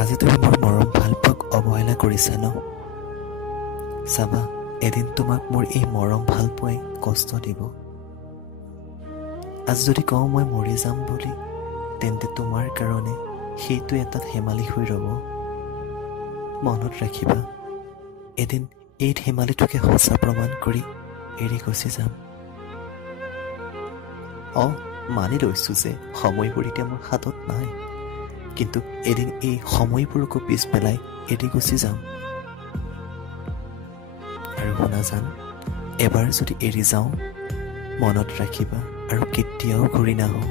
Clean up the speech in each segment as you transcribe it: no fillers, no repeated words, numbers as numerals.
আজি তুমি মোৰ মৰম ভালপোৱাক অৱহেলা কৰিছা ন? চাবা, এদিন তোমাক মোৰ এই মৰম ভালপোৱাই কষ্ট দিব। আজি যদি কওঁ মই মৰি যাম বুলি, তেন্তে তোমাৰ কাৰণে সেইটো এটা ধেমালি হৈ ৰ'ব। মনত ৰাখিবা, এদিন এই ধেমালিটোকে সঁচা প্ৰমাণ কৰি এৰি গুচি যাম। মানি লৈছোঁ যে সময়বোৰ এতিয়া মোৰ হাতত নাই, কিন্তু এদিন এই সময়বোৰকো পিছ পেলাই এৰি গুচি যাম। আৰু শুনা জান, এবাৰ যদি এৰি যাওঁ, মনত ৰাখিবা আৰু কেতিয়াও ঘূৰি নাহোঁ।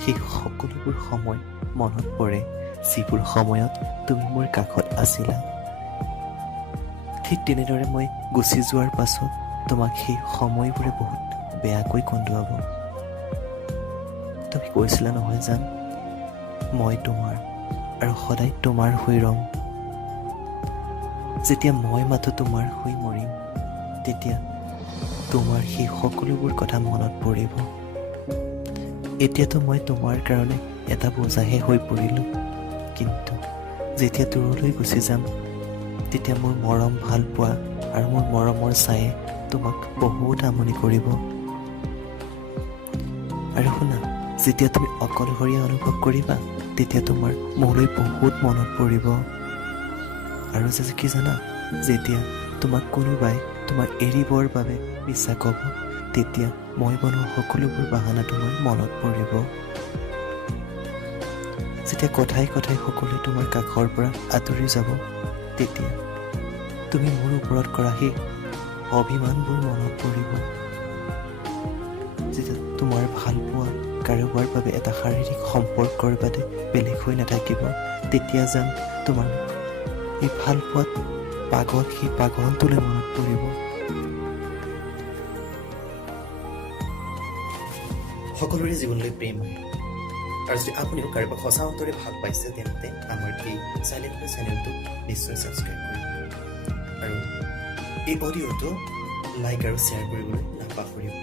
সেই সকলোবোৰ সময় মনত পৰে, যিবোৰ সময়ত তুমি মোৰ কাষত আছিলা। ঠিক তেনেদৰে মই গুচি যোৱাৰ পাছত তোমাক সেই সময়বোৰে বহুত বেয়াকৈ কন্দুৱাব। তুমি কৈছিলা নহয় জান, মই তোমাৰ আৰু সদায় তোমাৰ হৈ ৰ'ম। যেতিয়া মই মাথো তোমাৰ হৈ মৰিম, তেতিয়া তোমাৰ সেই সকলোবোৰ কথা মনত পৰিব। এতিয়াতো মই তোমাৰ কাৰণে এটা বোজাহে হৈ পৰিলোঁ, কিন্তু যেতিয়া দূৰলৈ গুচি যাম, তেতিয়া মোৰ মৰম ভাল পোৱা আৰু মোৰ মৰমৰ ছায়ে তোমাক বহুত আমনি কৰিব। আৰু শুনা, যেতিয়া তুমি অকলশৰীয়া অনুভৱ কৰিবা, তেতিয়া তোমাৰ মোলৈ বহুত মনত পৰিব। আৰু যে কি জানা, যেতিয়া তোমাক কোনোবাই তোমাক এৰিবৰ বাবে মিছা ক'ব, তেতিয়া মই বনোৱা সকলোবোৰ বাহানা তোমাৰ মনত পৰিব। যেতিয়া কথাই কথাই সকলোৱে তোমাৰ কাষৰ পৰা আঁতৰি যাব, তেতিয়া তুমি মোৰ ওপৰত কৰা সেই অভিমানবোৰ মনত পৰিব। যেতিয়া তোমাৰ ভাল পোৱা কাৰোবাৰ বাবে এটা শাৰীৰিক সম্পৰ্কৰ বাদে বেলেগ হৈ নাথাকিব, তেতিয়া যেন তোমাৰ এই ভাল পোৱাত পাগল, সেই পাগলটোলৈ মনত পৰিব। সকলোৰে জীৱনলৈ প্ৰেম আহে, আৰু যদি আপুনিও কাৰোবাক সঁচা অন্তৰে ভাল পাইছে, তেন্তে আমাৰ এই চাইলেণ্ট বয় চেনেলটো নিশ্চয় ছাবস্ক্ৰাইব কৰিব, আৰু এই অডিঅ'টো লাইক আৰু শ্বেয়াৰ কৰিবলৈ নাপাহৰিব।